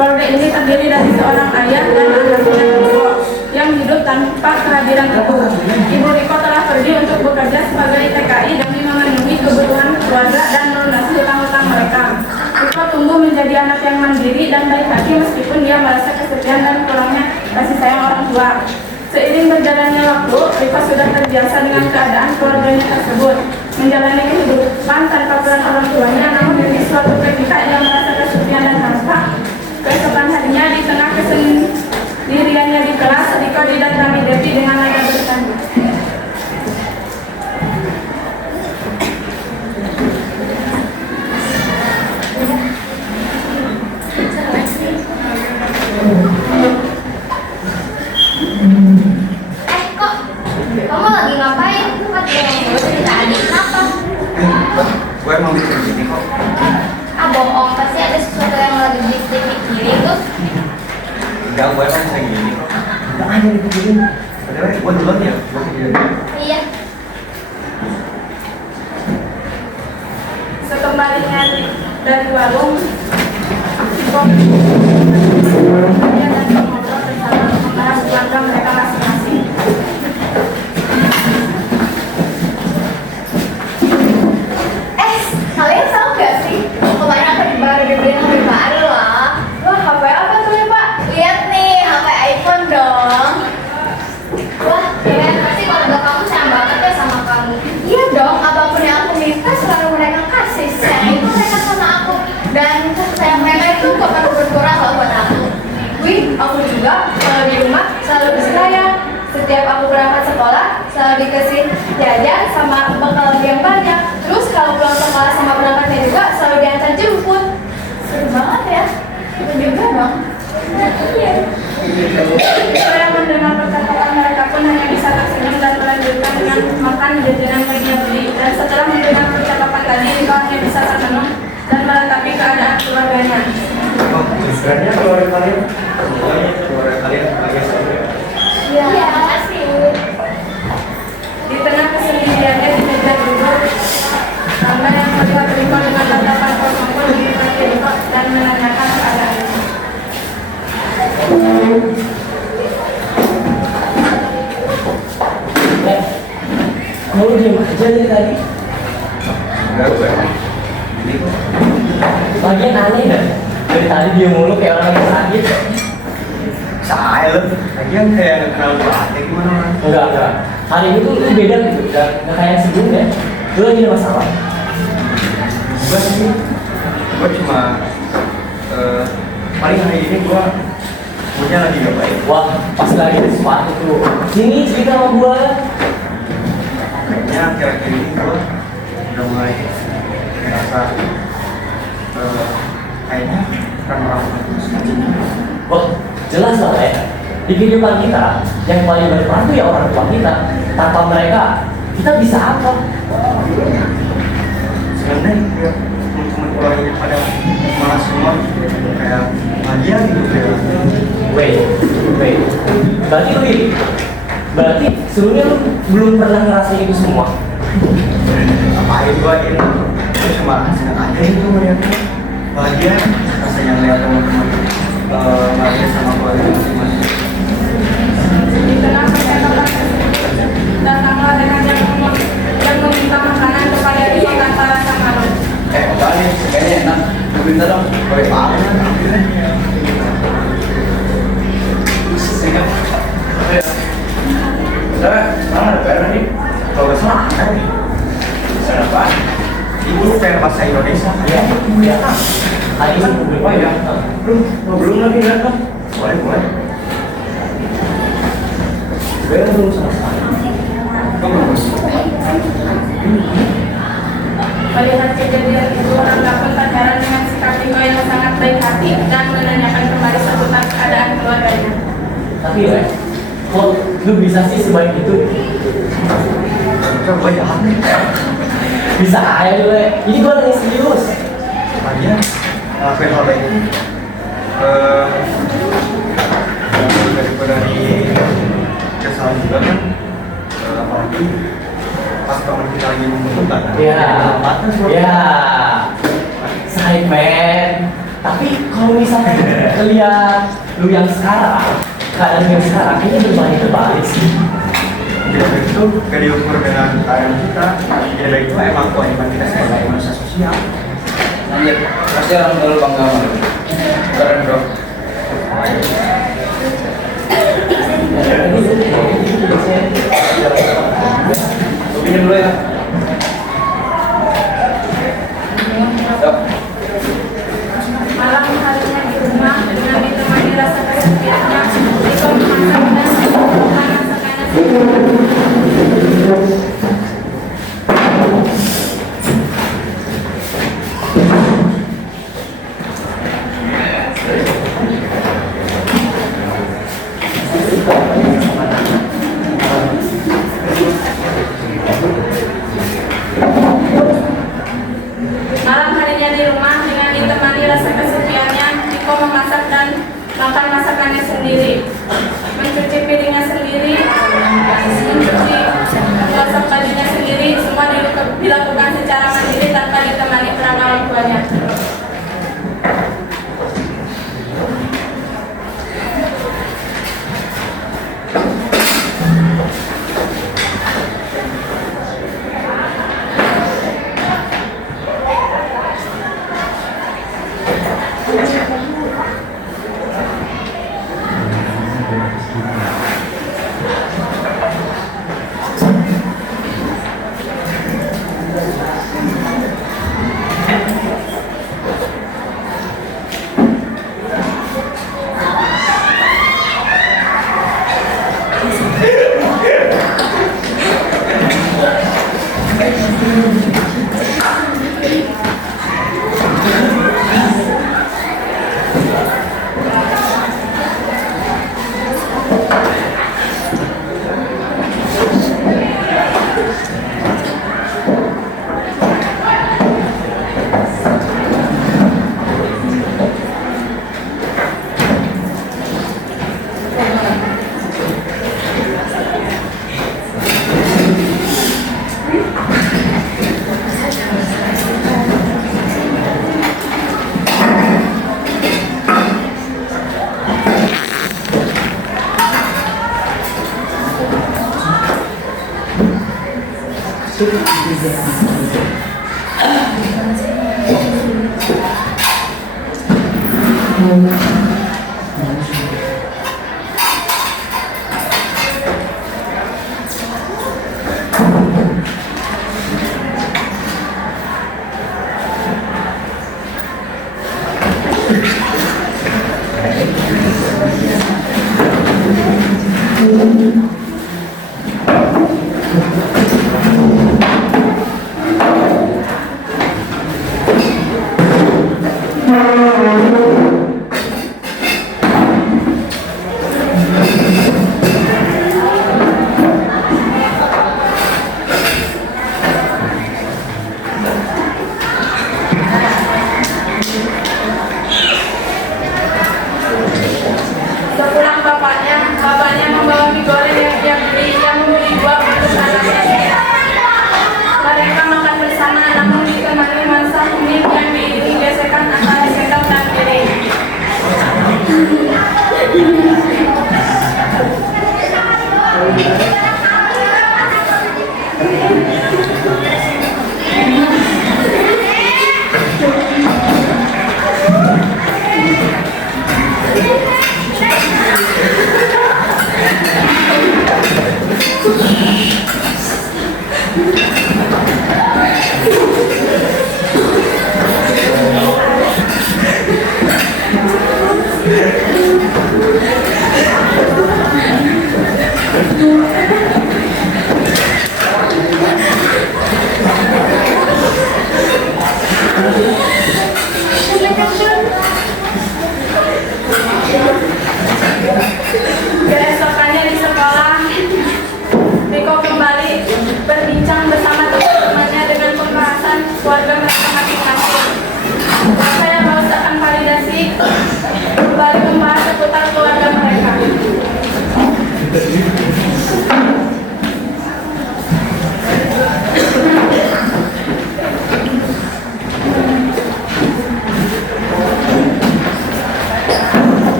Keluarga ini terdiri dari seorang ayah dan anaknya Riko yang hidup tanpa kehadiran ibu. Ibu Riko telah pergi untuk bekerja sebagai TKI demi memenuhi kebutuhan keluarga dan melunasi hutang-hutang mereka. Riko tumbuh menjadi anak yang mandiri dan baik hati meskipun dia merasa kesepian dan kurangnya kasih sayang orang tua. Seiring berjalannya waktu, Riko sudah terbiasa dengan keadaan keluarganya tersebut, menjalani kehidupan tanpa peran orang tuanya. Namun di suatu ketika ia merasa kesepian dan hampa. Keesokan harinya di tengah kesendiriannya di kelas, Riko didatangi Devi dengan nada bertanya. Kok kamu lagi ngapain? Kok ngomong dari tadi? Kenapa? Gue emang bikin gini kok. Ah bohong, pasti ada sesuatu yang lagi dipikirin tuh. Enggak, gue emang bisa gini kok. Enggak ada dipikirin. Padahal gue duluan ya, gue pikirin. Iya. Sekembalinya dari warung, Riko dia dan ngobrol bersama membahas keluarga mereka masing-masing. Kalian tahu gak sih? Kemarin aku baru dibeliin HP baru loh. Wah, HP apa tuh ya Pak? Lihat nih, HP iPhone dong. Wah, keren pasti keluarga kamu sayang banget ya sama kamu. Iya dong, apapun yang aku minta selalu mereka kasih. Sayang itu mereka sama aku. Dan kasih sayang mereka itu gak pernah berkurang loh buat aku. Wih, aku juga kalau di rumah selalu disayang. Setiap aku berangkat sekolah selalu dikasih jajan sama bekal yang banyak. Terus kalau pulang sekolah sama berangkatnya juga selalu diantar jemput. Seru banget ya. Itu juga dong. Iya. Saya mendengar percakapan mereka pun hanya bisa tersenyum dan melanjutkan dengan makan jajanan yang dia beli. Dan setelah mendengar percakapan tadi, Riko hanya bisa termenung dan meratapi keadaan keluarganya. Oh, sebenarnya keluarga kalian, semuanya keluarga kalian bahagia sekali. Iya, makasih. Di tengah kesendiriannya di meja duduk, Rangga yang melihat Riko dengan tatapan kosong pun dipanggil Riko dan menanyakan keadaannya. Kamu diam aja dari tadi. Enggak, gue emang gini kok. Lagian aneh dah. Dari tadi dia mulu kayak orang yang sakit. Saya loh, lagian kayak nggak kenal gue kayak gimana orang. Enggak. Hari ini tuh lu beda gitu. Nggak kayak sebelumnya. Lu lagi ada masalah. Gue sih, gue cuma paling hari ini gue punya lagi gak baik. Wah, pas lagi ada sesuatu tuh. Sini cerita sama gua. Kayaknya akhir-akhir ini gue udah mulai merasa kayaknya kan orang Wah, jelas lah ya. Di kehidupan kita, yang paling berperan tuh ya orang tua kita. Tanpa mereka, kita bisa apa? sebenarnya kayak teman-teman keluarga pada malah semua kayak bahagia gitu kayak Wait. Berarti sebenarnya lu belum pernah ngerasain itu semua. ngapain gue ini gue cuma senang aja itu melihatnya bahagia rasanya melihat teman-teman bahagia sama keluarga masing-masing. Di tengah percakapan tersebut, datanglah dengan yang meminta makanan kepada Riko tanpa rasa malu. Enggak nih, kayaknya enak. Gue minta dong, boleh apa? Udah, sekarang ada PR nih. Kalau nggak salah ada nih. PR apa? Ibu PR bahasa Indonesia. Iya. Hari ini publik. Oh iya. Belum lagi kan? Boleh. Belum sama sekali. Melihat kejadian itu, Rangga pun terheran dengan sikap Riko yang sangat baik hati dan menanyakan kembali seputar keadaan keluarganya. Tapi ya, kok lu bisa sih sebaik itu? Coba jahat nih. Bisa aja lu ya. Ini gua lagi serius. Makanya ngelakuin hal baik. Daripada di kesalahan juga kan, apalagi pas teman kita lagi membutuhkan. Ya, side man. Tapi kalau misalnya lihat lu yang sekarang, keadaan yang sekarang, kayaknya berbalik sih. Tidak baik itu gak diukur dengan keadaan kita. Tidak baik itu emang kewajiban kita sebagai manusia sosial. Lanjut, pasti orang tua lu bangga sama lu. Keren bro. Lu pinjam dulu ya. Yuk. Malam harinya di rumah dengan ditemani rasa kesepiannya, Iko memasak dan melakukan masakannya sendiri. Malam harinya di rumah dengan ditemani rasa kesepiannya, Iko memasak dan makan masakannya sendiri, mencuci piringnya sendiri, menggosok bajunya sendiri, semua dilakukan secara mandiri tanpa ditemani peran orang tuanya. Sepulang bapaknya membawa mie goreng yang membeli 2 bungkus anaknya. Mereka makan bersama namun ditemani masak mie yang diiringi gesekan antara sendok dan piring. Keesokannya di sekolah, Riko kembali berbincang bersama teman-temannya dengan pembahasan keluarga mereka masing-masing. Saya mau akan validasi kembali membahas seputar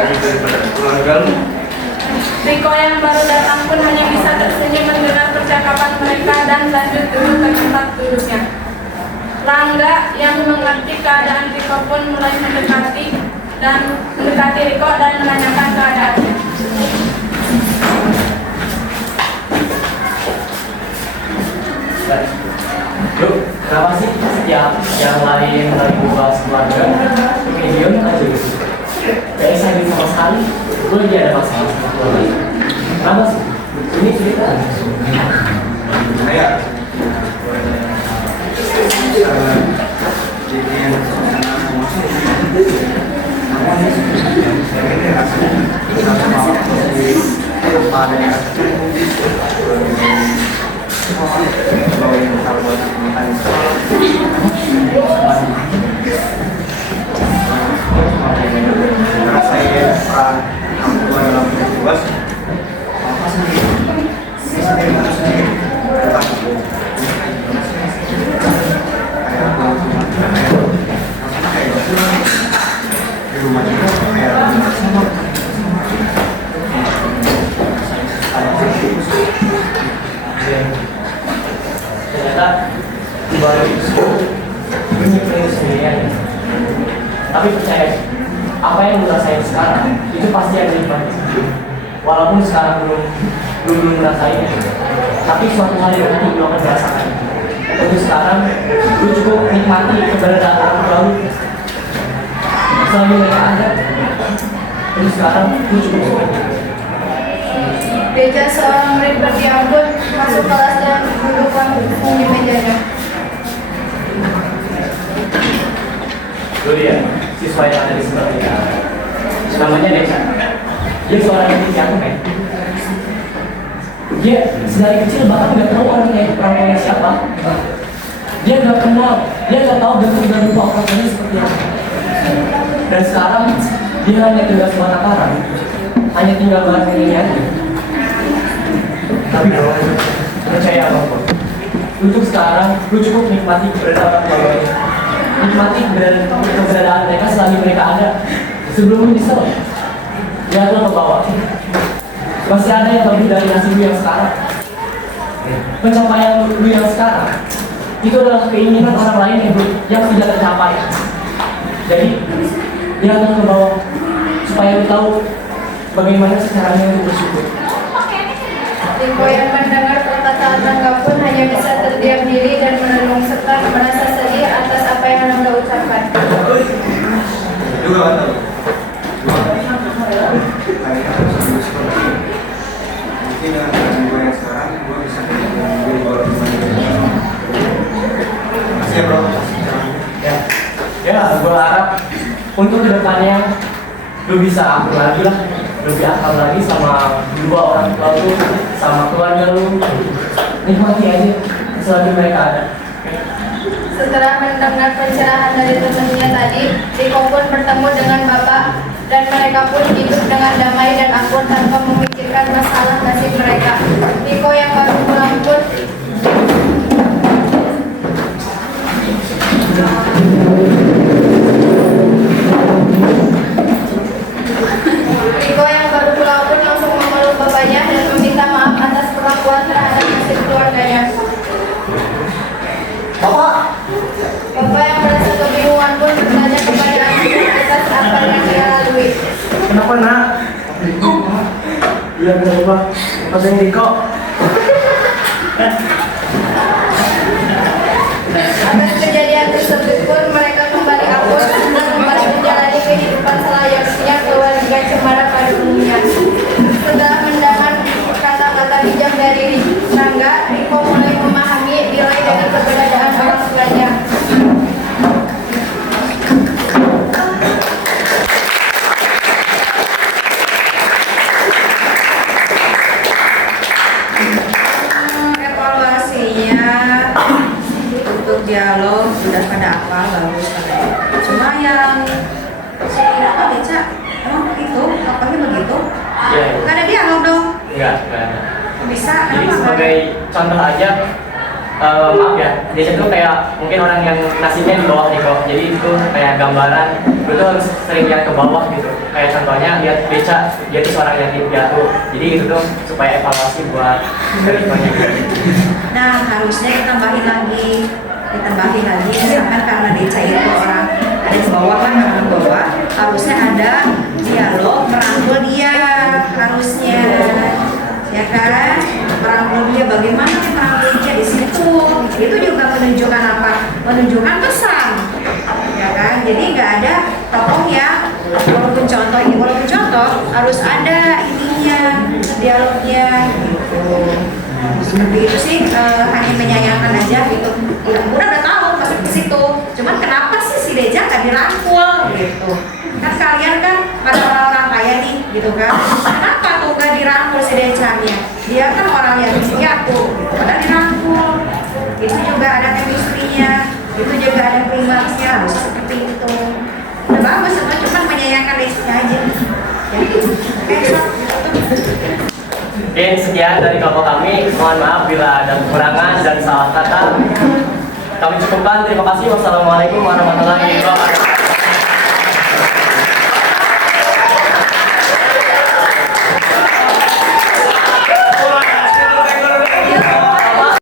kasih daripada keluarga lu. Riko yang baru datang pun hanya bisa tersenyum mendengar percakapan mereka dan lanjut duduk ke tempat duduknya. Rangga yang mengerti keadaan Riko pun mulai mendekati Riko dan menanyakan keadaannya. Yuk, kenapa sih setiap yang lain lagi bahas keluarga, video aja gitu? Kayak saya sama sekali, gue lagi ada masalah sama keluarga. Kenapa sih? Ini cerita. Kayak jadi yang ngerasain peran orang tua dalam tugas apa sendiri sendiri mana sendiri bukan kayak di rumah juga kayak sama ternyata baru itu menyukai sendirian. Tapi percaya, apa yang lu rasain sekarang itu pasti ada nikmatnya. Walaupun sekarang belum ngerasainnya, tapi suatu hari nanti lu akan merasakan. Untuk sekarang, lu cukup nikmati keberadaan orang tua lu. Selagi mereka ada, untuk sekarang lu cukup nikmati. Beja seorang murid berdiam pun masuk kelas dan duduk langsung di mejanya. Lu lihat, siswa yang ada di sebelah kita. Namanya Desha. Dia seorang yang jatuh, men. Dia sedari kecil bahkan nggak tahu orang tuanya siapa. Dia nggak kenal, dia nggak tahu bentuk dan rupa orang tuanya seperti apa. Dan sekarang dia hanya tinggal semata karang, hanya tinggal bahas ini aja. Tapi bro, percaya apa? Untuk sekarang, lu cukup nikmati keberadaan orang tuanya. Nikmati keberadaan mereka selagi mereka ada. Sebelum lu nyesel, lihatlah ke bawah. Masih ada yang lebih dari nasib lu yang sekarang. Pencapaian lu yang sekarang itu adalah keinginan orang lain yang tidak tercapai. Jadi, lihatlah ke bawah supaya lu tahu bagaimana caranya untuk bersyukur. Riko yang mendengar perkataan Rangga pun hanya bisa terdiam diri dan merenung serta merasa sedih atas apa yang Rangga ucapkan. juga kan tahu mungkin dengan keadaan gue yang sekarang gue bisa mengambil bola masih ya bro Ya, gue harap untuk kedepannya lu bisa akur lagi lah, lebih akrab lagi sama dua orang tua lu, sama keluarga lu. Nikmati aja selagi mereka ada. Setelah mendengar pencerahan dari temannya tadi, Riko pun bertemu dengan bapak dan mereka pun hidup dengan damai dan akur tanpa memikirkan masalah nasib mereka. Riko yang baru pulang pun langsung memeluk bapaknya dan meminta maaf atas perlakuan terhadap nasib keluarganya. Bapak yang merasa kebingungan pun bertanya kepada anaknya atas apa yang dia lalui. kenapa nak? Iya benar pak pas yang Riko Atas kejadian tersebut pun mereka kembali akur dan kembali menjalani kehidupan selayaknya keluarga cemara pada umumnya. Setelah mendengar kata-kata bijak dari Rangga, Riko mulai memahami nilai dari keberadaan orang tuanya. Evaluasinya untuk dialog sudah pada apa bagus kan. Cuma yang saya baca emang begitu, apanya begitu? Ya, Gak ada dialog dong. enggak ada. Bisa, Jadi kenapa? sebagai contoh aja, maaf ya, Deca tuh kayak mungkin orang yang nasibnya di bawah nih kok. Jadi itu kayak gambaran, lu tuh harus sering lihat ke bawah gitu. Kayak contohnya lihat Deca, dia tuh seorang yatim piatu. Jadi itu tuh supaya evaluasi buat Rikonya gitu. Nah, harusnya ditambahin lagi. Misalkan karena Deca itu orang ada di bawah kan, orang bawah, harusnya ada dialog merangkul dia, harusnya, ya kan? Merangkul dia, bagaimana nih merangkul dia di situ? Itu juga menunjukkan apa? Menunjukkan pesan, ya kan? Jadi nggak ada tokoh yang walaupun contoh harus ada ininya, dialognya, gitu. Seperti itu sih, hanya menyayangkan aja gitu. Udah tahu masuk ke situ. Cuman kenapa sih si Deca nggak dirangkul gitu? Kan kalian kan pada orang-orang kaya nih, gitu kan? Kenapa tuh nggak dirangkul si Decanya? Dia kan orang yang piatu, pada dirangkul. Itu juga ada chemistry-nya, itu juga ada klimaksnya, harus seperti itu. Udah bagus, cuma menyayangkan Deca aja. Ya, oke, so. Oke, sekian dari kelompok kami. Mohon maaf bila ada kekurangan dan salah kata. Kami cukupkan. Terima kasih. Wassalamualaikum warahmatullahi wabarakatuh.